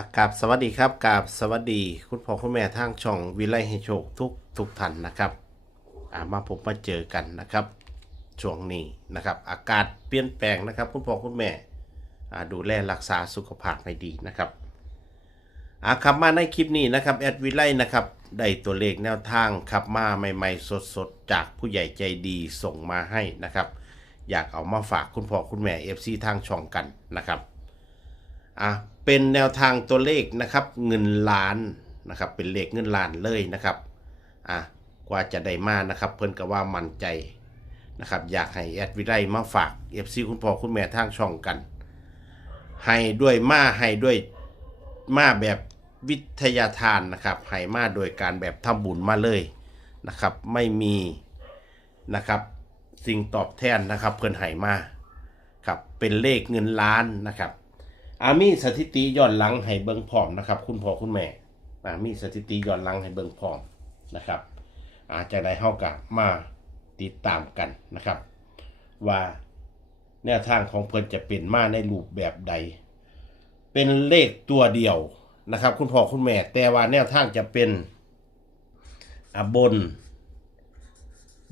อากาศสวัสดีครับกาบสวัสดี คุณพ่อคุณแม่ทางช่องวิไลให้โชคทุกทุกท่านนะครับามาพบมาเจอกันนะครับ ช่วงนี้นะครับ อากาศเปลี่ยนแปลงนะครับ คุณพ่อคุณแม่ดูแลรักษาสุขภาพให้ดีนะครับอาครับมาในคลิปนี้นะครับแอดวิไลนะครับได้ตัวเลขแนวทางขับมาใหม่ๆ สดๆ จากผู้ใหญ่ใจดีส่งมาให้นะครับ อยากเอามาฝากคุณพ่อคุณแม่ FC ทางช่องกันนะครับอะ เป็นแนวทางตัวเลขนะครับเงินล้านนะครับเป็นเลขเงินล้านเลยนะครับอะกว่าจะได้มานะครับ เพิ่นก็ว่ามั่นใจนะครับอยากให้แอดวิไลมาฝากเอฟซีคุณพ่อคุณแม่ทางช่องกัน ให้ด้วยมาให้ด้วยมาแบบวิทยาทานนะครับให้มาโดยการแบบทำบุญมาเลยนะครับ ไม่มีนะครับสิ่งตอบแทนนะครับ เพิ่นให้มาครับเป็นเลขเงินล้านนะครับ อามีสถิติย้อนหลังให้เบิ่งพร้อมนะครับ คุณพ่อคุณแม่อามีสถิติย้อนหลังให้เบิ่งพร้อมนะครับ อาจจะได้เฮากะมาติดตามกันนะครับ ว่าแนวทางของเพิ่นจะเป็นมาในรูปแบบใด เป็นเลขตัวเดียวนะครับ คุณพ่อคุณแม่ แต่ว่าแนวทางจะเป็นบน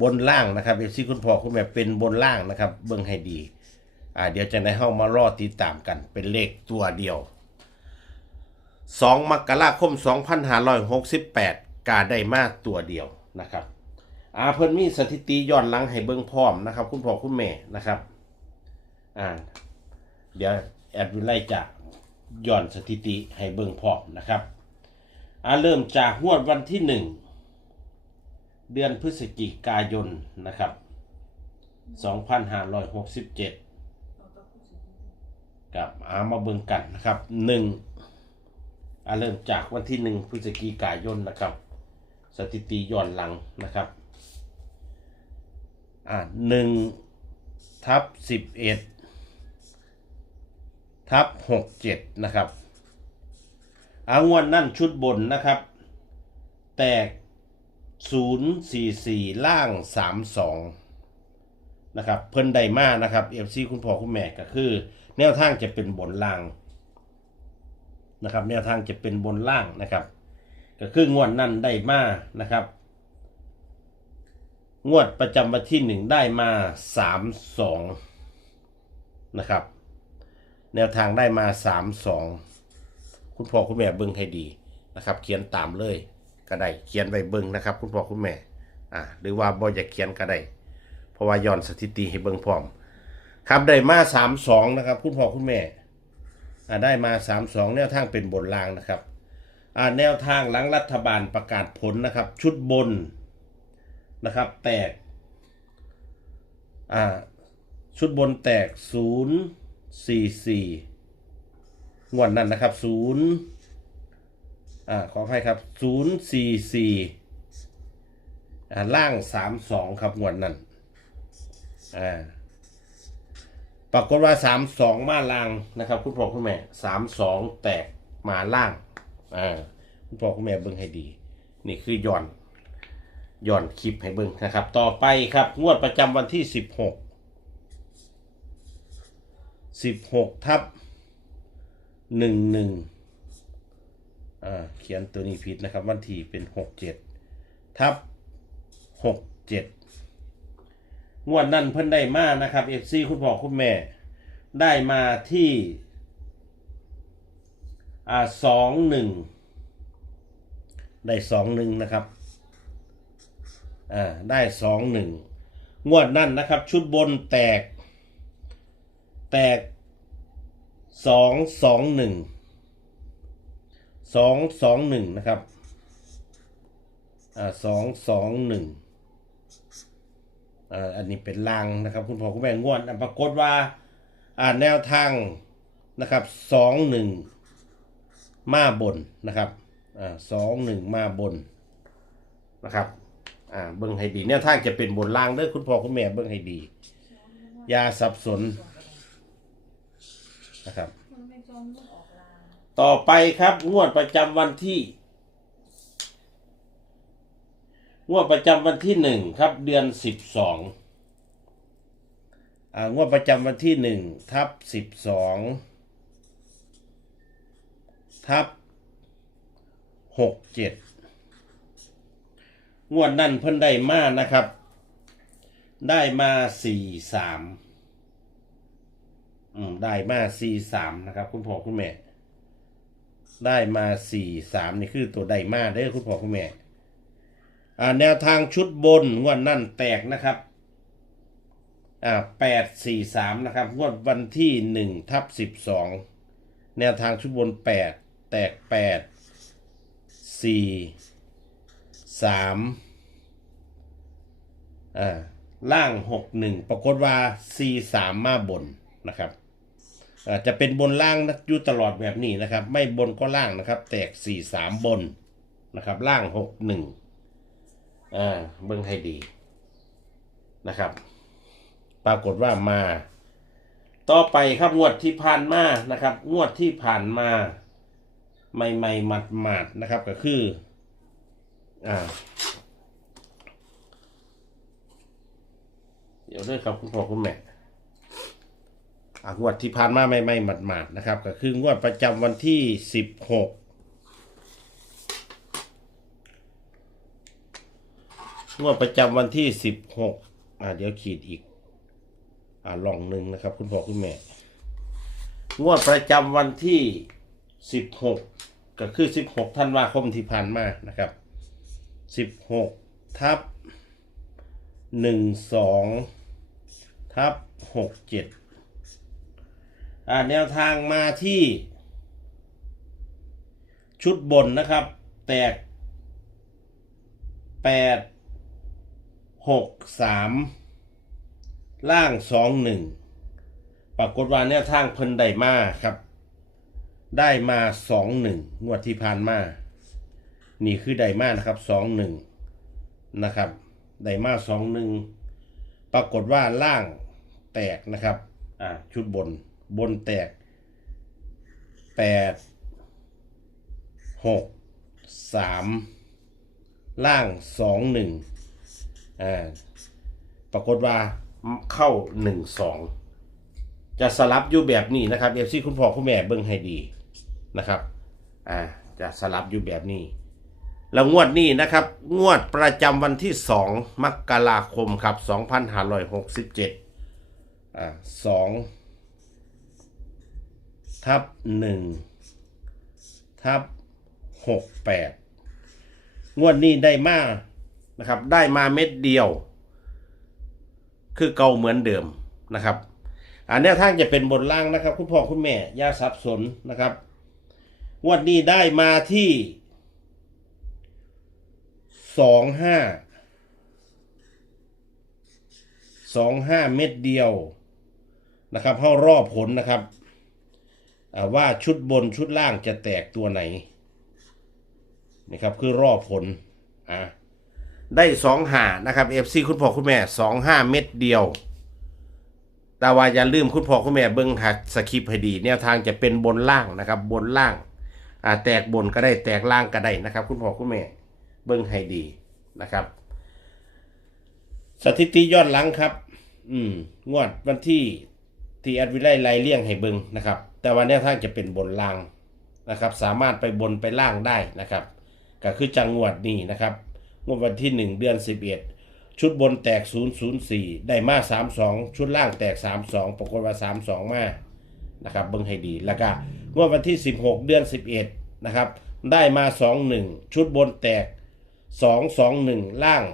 บนล่างนะครับเอฟซีคุณพ่อคุณแม่เป็นบนล่างนะครับ เบิ่งให้ดี อ่าเดี๋ยวจะได้เข้ามารอติดตามกันเป็นเลขตัวเดียว 2 มกราคม 2568 กาได้มาตัวเดียวนะครับอาเพิ่นมีสถิติย้อนหลังให้เบิ่งพร้อมนะครับ คุณพ่อคุณแม่นะครับอ่าเดี๋ยวแอดวินไลจะย้อนสถิติให้เบิ่งพร้อมนะครับอ่าเริ่มจากงวดวันที่ 1 เดือนพฤศจิกายนนะครับ 2567 กับอามาเบิ่งกันนะครับหนึ่งเริ่มจากวันที่หนึ่งพฤศจิกายนนะครับ สถิติย้อนหลังนะครับอ่าหนึ่งทับสิบเอ็ดทับหกเจ็ดนะครับอางวดนั่นชุดบนนะครับ แตกศูนย์สี่สี่ล่างสามสองนะครับ เพิ่นไดมานะครับเอฟซีคุณพ่อคุณแม่ก็คือ แนวทางจะเป็นบนล่างนะครับ แนวทางจะเป็นบนล่างนะครับ ก็คืองวดนั้นได้มานะครับ งวดประจำวันที่หนึ่งได้มาสามสองนะครับ แนวทางได้มาสามสองคุณพ่อคุณแม่เบิ้งให้ดีนะครับ เขียนตามเลยก็ได้เขียนไว้เบิ้งนะครับ คุณพ่อคุณแม่อ่าหรือว่าบ่อยากเขียนก็ได้เพราะว่าย้อนสถิติให้เบิ่งพร้อม ครับได้มาสามสองนะครับ คุณพ่อคุณแม่ได้มาสามสองแนวทางเป็นบนรางนะครับแนวทางหลังรัฐบาลประกาศผลนะครับ ชุดบนนะครับ แตกชุดบนแตกศูนย์สี่สี่งวดนั้นนะครับศูนย์อ่าขอให้ครับศูนย์สี่สี่อ่าล่างสามสองครับงวดนั้นอ่า ปรากฏว่าสามสองมาล่างนะครับ คุณพ่อคุณแม่สามสองแตกมาล่างอ่าคุณพ่อคุณแม่เบิ่งให้ดี นี่คือย้อนย้อนคลิปให้เบิ่งนะครับ ต่อไปครับ งวดประจำวันที่สิบหกสิบหกทับหนึ่งหนึ่งอ่าเขียนตัวนี้ผิดนะครับ วันที่เป็นหกเจ็ดทับหกเจ็ด งวดนั้นเพิ่นได้มานะครับเอฟซีคุณพ่อคุณแม่ ได้มาที่อ่าสองหนึ่งได้สองหนึ่งนะครับอ่าได้สองหนึ่งงวดนั้นนะครับ ชุดบนแตก แตกสองสองหนึ่งสองสองหนึ่งนะครับอ่าสองสองหนึ่ง อันนี้เป็นลางนะครับ คุณพ่อคุณแม่งวดปรากฏว่าอ่าแนวทางนะครับสองหนึ่งมาบนนะครับอ่าสองหนึ่งมาบนนะครับอ่าเบิ้งให้ดีแนวทางจะเป็นบนล่างเด้อคุณพ่อคุณแม่เบิ้งให้ดียาสับสนนะครับ ต่อไปครับงวดประจำวันที่ งวดประจำวันที่หนึ่งครับ เดือนสิบสองอ่างวดประจำวันที่หนึ่งทับสิบสองทับหกเจ็ดงวดนั่นเพิ่นได้มานะครับ ได้มาสี่สามอืมได้มาสี่สามนะครับ คุณพ่อคุณแม่ ได้มาสี่สามนี่คือตัวได้มาเด้อคุณพ่อคุณแม่อ่า แนวทางชุดบนงวดนั่นแตกนะครับอ่าแปดสี่สามนะครับงวดวันที่หนึ่งทับสิบสองแนวทางชุดบนแปดแตกแปดสี่สามอ่าล่างหกหนึ่งปรากฏว่าสี่สามมาบนนะครับอ่าจะเป็นบนล่างนะอยู่ตลอดแบบนี้นะครับ ไม่บนก็ล่างนะครับ แตกสี่สามบนนะครับ ล่างหกหนึ่ง อ่าเบิ่งให้ดีนะครับ ปรากฏว่ามา ต่อไปครับงวดที่ผ่านมานะครับ งวดที่ผ่านมาใหม่ๆหมัดหมาดๆนะครับก็คือ อ่า เดี๋ยวด้วยครับคุณพ่อคุณแม่งวดที่ผ่านมาใหม่ๆหมัดหมาดๆนะครับ ก็คืองวดประจำวันที่สิบหก งวดประจำวันที่สิบหกอ่าเดี๋ยวขีดอีก อ่าลองหนึ่งนะครับ คุณพ่อคุณแม่ งวดประจำวันที่สิบหกก็คือสิบหกธันวาคมที่ผ่านมานะครับสิบหกทับหนึ่งสองทับหกเจ็ดอ่าแนวทางมาที่ ชุดบนนะครับ แตกแปด หกสามล่างสองหนึ่งปรากฏว่าแนวทางเพิ่นได้มาครับ ได้มาสองหนึ่งงวดที่ผ่านมา นี่คือได้มานะครับสองหนึ่งนะครับได้มาสองหนึ่งปรากฏว่าล่างแตกนะครับอ่าชุดบนบนแตกแปดหกสามล่างสองหนึ่ง อ่าปรากฏว่าเข้าหนึ่งสองจะสลับอยู่แบบนี้นะครับเอฟซีคุณพ่อคุณแม่เบิ่งให้ดีนะครับอ่าจะสลับอยู่แบบนี้ แล้วงวดนี้นะครับ งวดประจำวันที่สองมกราคมครับสองพันห้าร้อยหกสิบเจ็ดอ่าสองทับหนึ่งทับหกแปดงวดนี้ได้มา นะครับ ได้มาเม็ดเดียว คือเก่าเหมือนเดิมนะครับ อันแนวทางจะเป็นบนล่างนะครับ คุณพ่อคุณแม่ย่าสับสนนะครับงวดนี้ได้มาที่สองห้าสองห้าเม็ดเดียวนะครับเข้ารอบผลนะครับว่าชุดบนชุดล่างจะแตกตัวไหนนะครับคือรอบผลอ่า ได้สองหานะครับเอฟซีคุณพ่อคุณแม่สองห้าเม็ดเดียว แต่ว่าอย่าลืมคุณพ่อคุณแม่เบิ้งหักสคริปให้ดีแนวทางจะเป็นบนล่างนะครับ บนล่างอ่าแตกบนก็ได้แตกล่างก็ได้นะครับ คุณพ่อคุณแม่เบิ้งให้ดีนะครับ สถิติยอนหลังครับ อืมงวดวันที่ที่แอดวิไลไล่เลี่ยงให้เบิ้งนะครับ แต่ว่าแนวทางจะเป็นบนล่างนะครับ สามารถไปบนไปล่างได้นะครับ ก็คือจังงวดนี้นะครับ งวดวันที่ 1 เดือน 11 ชุดบนแตก 004 ได้มา 32 ชุดล่างแตก 32 ปรากฏว่า 32 มานะครับเบิ่งให้ดีแล้วก็งวดวันที่ 16 เดือน 11 นะครับ ได้มา 21 ชุดบนแตก 221 ล่าง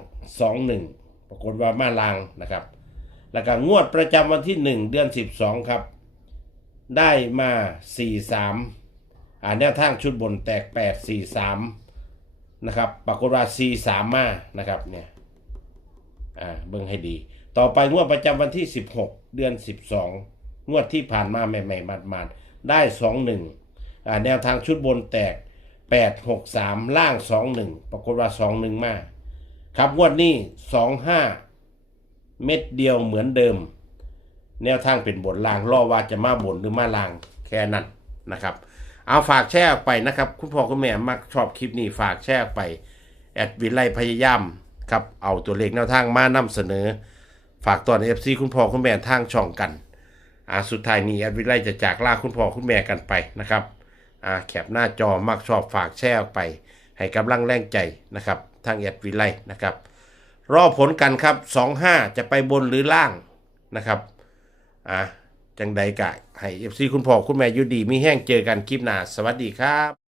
21 ปรากฏว่ามาลางนะครับ แล้วก็งวดประจำวันที่ 1 เดือน 12 ครับ ได้มา 43อ่าแนวทางชุดบนแตก 8 43 นะครับปรากฏว่า C สามมานะครับเนี่ยอ่าเบิ่งให้ดี ต่อไปงวดประจำวันที่ 16 เดือน 12 งวดที่ผ่านมาใหม่ๆมาดๆได้ 21อ่าแนวทางชุดบนแตก 8 6 3 ล่าง 21 ปรากฏว่า 21 มาครับงวดนี้ 25 เม็ดเดียวเหมือนเดิม แนวทางเป็นบนล่างรอว่าจะมาบนหรือมาล่างแค่นั้นนะครับ เอาฝากแชร์ไปนะครับ คุณพ่อคุณแม่มักชอบคลิปนี้ฝากแชร์ไป แอดวิไลพยายามครับเอาตัวเลขแนวทางมานำเสนอ ฝากตอนเอฟซีคุณพ่อคุณแม่ทางช่องกันอ่าสุดท้ายนี้แอดวิไลจะจากลาคุณพ่อคุณแม่กันไปนะครับอ่าแคปหน้าจอมักชอบฝากแชร์ไป ให้กำลังแรงใจนะครับทางแอดวิไลนะครับ รอผลกันครับ 25 จะไปบนหรือล่างนะครับอ่า จังใดกะให้เอฟซีคุณพ่อคุณแม่อยู่ดีมีแห้งเจอกันคลิปหน้าสวัสดีครับ